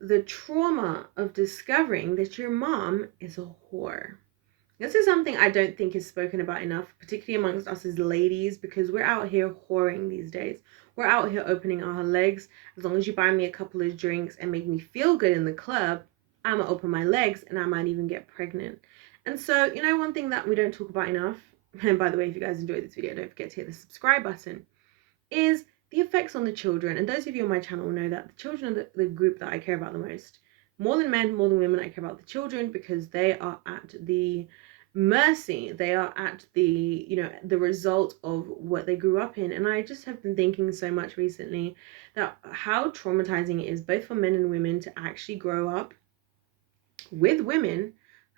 the trauma of discovering that your mom is a whore. This is something I don't think is spoken about enough, particularly amongst us as ladies, because we're out here whoring these days. We're out here opening our legs. As long as you buy me a couple of drinks and make me feel good in the club, I'm gonna open my legs and I might even get pregnant. And so, one thing that we don't talk about enough, and by the way, if you guys enjoyed this video, don't forget to hit the subscribe button, is the effects on the children. And those of you on my channel know that the children are the group that I care about the most. More than men, more than women, I care about the children because they are at the mercy. They are at the result of what they grew up in. And I just have been thinking so much recently that how traumatizing it is both for men and women to actually grow up with women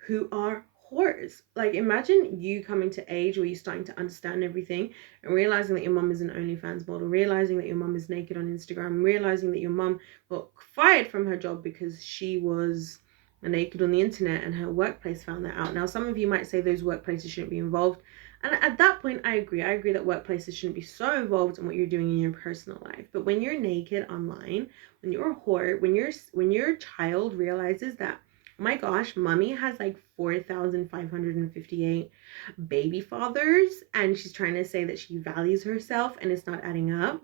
who are whores. Like, imagine you coming to age where you're starting to understand everything and realizing that your mum is an OnlyFans model, realizing that your mum is naked on Instagram, realizing that your mum got fired from her job because she was naked on the internet and her workplace found that out. Now, some of you might say those workplaces shouldn't be involved. And at that point, I agree. I agree that workplaces shouldn't be so involved in what you're doing in your personal life. But when you're naked online, when you're a whore, when your child realizes that, oh my gosh, mommy has like 4,558 baby fathers and she's trying to say that she values herself and it's not adding up,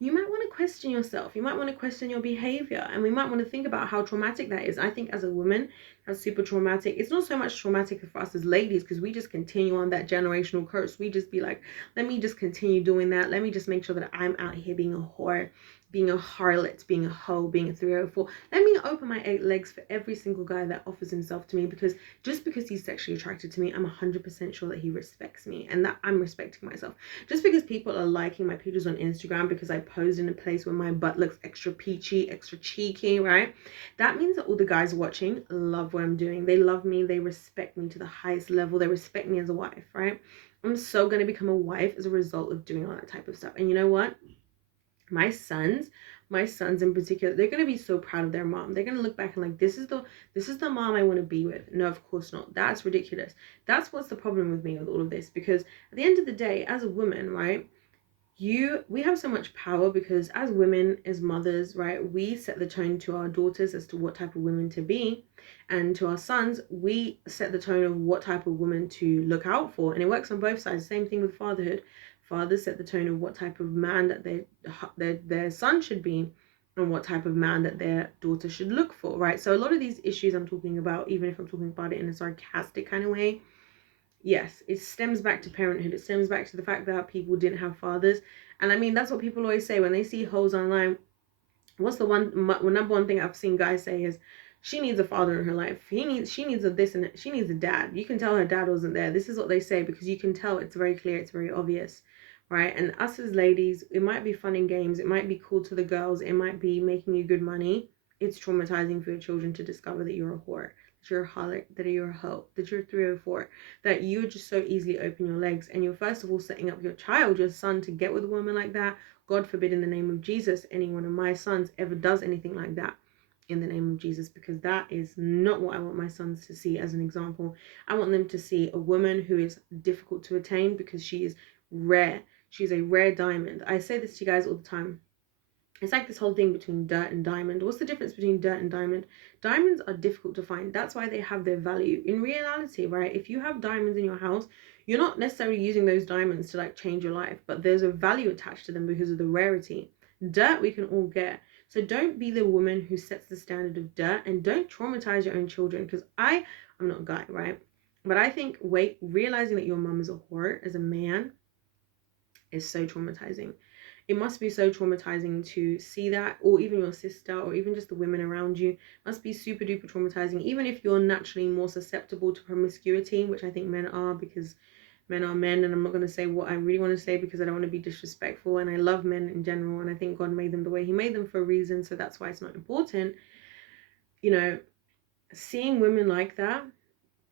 you might want to question yourself. You might want to question your behavior, and we might want to think about how traumatic that is. I think as a woman, that's super traumatic. It's not so much traumatic for us as ladies because we just continue on that generational curse. We just be like, let me just continue doing that. Let me just make sure that I'm out here being a whore, being a harlot, being a hoe, being a 304. Let me open my 8 legs for every single guy that offers himself to me, because just because he's sexually attracted to me, I'm 100% sure that he respects me and that I'm respecting myself. Just because people are liking my pictures on Instagram because I posed in a place where my butt looks extra peachy, extra cheeky, right? That means that all the guys watching love what I'm doing. They love me. They respect me to the highest level. They respect me as a wife, right? I'm so going to become a wife as a result of doing all that type of stuff. And you know what? My sons in particular, they're going to be so proud of their mom. They're going to look back and like, this is the mom I want to be with. No, of course not. That's ridiculous. That's what's the problem with me with all of this, because at the end of the day, as a woman, right, we have so much power because as women, as mothers, right, we set the tone to our daughters as to what type of women to be, and to our sons we set the tone of what type of woman to look out for. And it works on both sides. Same thing with fatherhood. Fathers set the tone of what type of man that their son should be, and what type of man that their daughter should look for, right? So a lot of these issues I'm talking about, even if I'm talking about it in a sarcastic kind of way, yes, it stems back to parenthood. It stems back to the fact that people didn't have fathers. And I mean, that's what people always say when they see hoes online. What's the number one thing I've seen guys say is, she needs a father in her life. She needs a this, and she needs a dad. You can tell her dad wasn't there. This is what they say because you can tell it's very clear, it's very obvious, right? And us as ladies, it might be fun and games. It might be cool to the girls. It might be making you good money. It's traumatizing for your children to discover that you're a whore, that you're a harlot, that you're a hoe, that you're 304, that you just so easily open your legs, and you're first of all setting up your child, your son, to get with a woman like that. God forbid, in the name of Jesus, any one of my sons ever does anything like that, in the name of Jesus, because that is not what I want my sons to see as an example. I want them to see a woman who is difficult to attain because she is rare. She's a rare diamond. I say this to you guys all the time. It's like this whole thing between dirt and diamond. What's the difference between dirt and diamond? Diamonds are difficult to find. That's why they have their value. In reality, right, if you have diamonds in your house, you're not necessarily using those diamonds to like change your life, but there's a value attached to them because of the rarity. Dirt we can all get. So don't be the woman who sets the standard of dirt, and don't traumatize your own children, because I'm not a guy, right? But I think realizing that your mom is a whore as a man is so traumatizing. It must be so traumatizing to see that, or even your sister, or even just the women around you. It must be super duper traumatizing, even if you're naturally more susceptible to promiscuity, which I think men are, because men are men. And I'm not going to say what I really want to say because I don't want to be disrespectful, and I love men in general, and I think God made them the way he made them for a reason, so that's why it's not important. Seeing women like that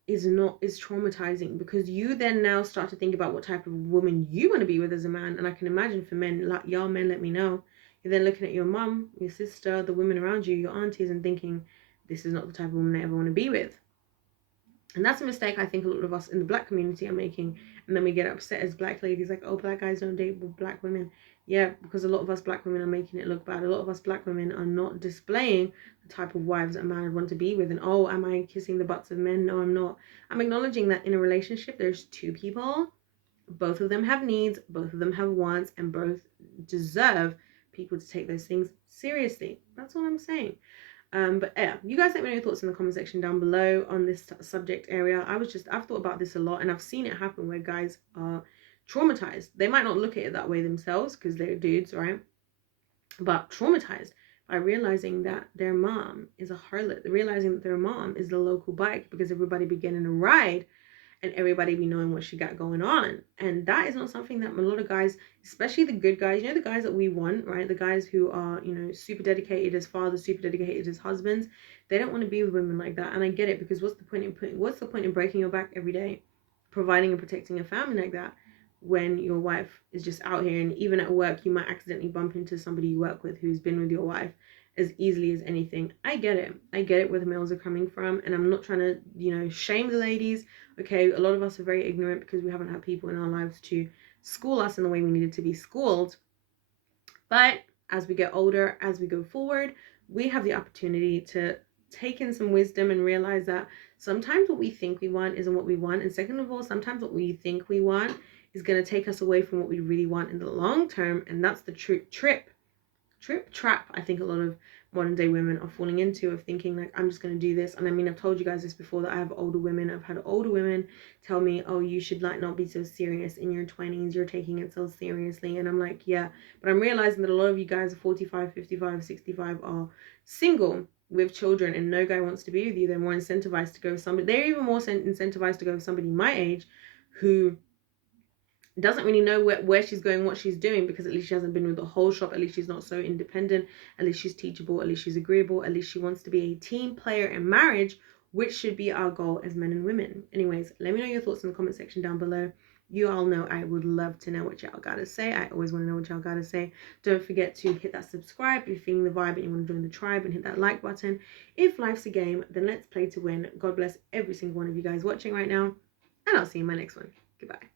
is traumatizing, because you then now start to think about what type of woman you want to be with as a man. And I can imagine for men, like, y'all men, let me know, you're then looking at your mom, your sister, the women around you, your aunties, and thinking, this is not the type of woman I ever want to be with. And that's a mistake I think a lot of us in the black community are making. And then we get upset as black ladies, like, oh, black guys don't date with black women. Yeah, because a lot of us black women are making it look bad. A lot of us black women are not displaying the type of wives a man would want to be with. And oh, am I kissing the butts of men? No, I'm not. I'm acknowledging that in a relationship, there's two people. Both of them have needs, both of them have wants, and both deserve people to take those things seriously. That's what I'm saying. But yeah, you guys let me know your thoughts in the comment section down below on this subject area. I've thought about this a lot, and I've seen it happen where guys are traumatized. They might not look at it that way themselves because they're dudes, right? But traumatized by realizing that their mom is a harlot, realizing that their mom is the local bike because everybody be getting a ride and everybody be knowing what she got going on. And that is not something that a lot of guys, especially the good guys, the guys that we want, right? The guys who are, super dedicated as fathers, super dedicated as husbands, they don't want to be with women like that. And I get it, because what's the point in breaking your back every day, providing and protecting a family like that, when your wife is just out here? And even at work, you might accidentally bump into somebody you work with who's been with your wife as easily as anything. I get it where the males are coming from, and I'm not trying to shame the ladies. Okay, a lot of us are very ignorant because we haven't had people in our lives to school us in the way we needed to be schooled. But as we get older, as we go forward, we have the opportunity to take in some wisdom and realize that sometimes what we think we want isn't what we want. And second of all, sometimes what we think we want is going to take us away from what we really want in the long term. And that's the trap I think a lot of modern day women are falling into, of thinking like, I'm just going to do this. And I mean, I've told you guys this before, that I have older women. I've had older women tell me, oh, you should like not be so serious in your 20s, you're taking it so seriously. And I'm like, yeah, but I'm realizing that a lot of you guys are 45, 55, 65 are single with children, and no guy wants to be with you. They're more incentivized to go with somebody. They're even more incentivized to go with somebody my age who doesn't really know where she's going, what she's doing, because at least she hasn't been with the whole shop. At least she's not so independent. At least she's teachable. At least she's agreeable. At least she wants to be a team player in marriage, which should be our goal as men and women. Anyways, let me know your thoughts in the comment section down below. You all know I would love to know what y'all gotta say. I always want to know what y'all gotta say. Don't forget to hit that subscribe if you're feeling the vibe and you want to join the tribe, and hit that like button. If life's a game, then let's play to win. God bless every single one of you guys watching right now, and I'll see you in my next one. Goodbye.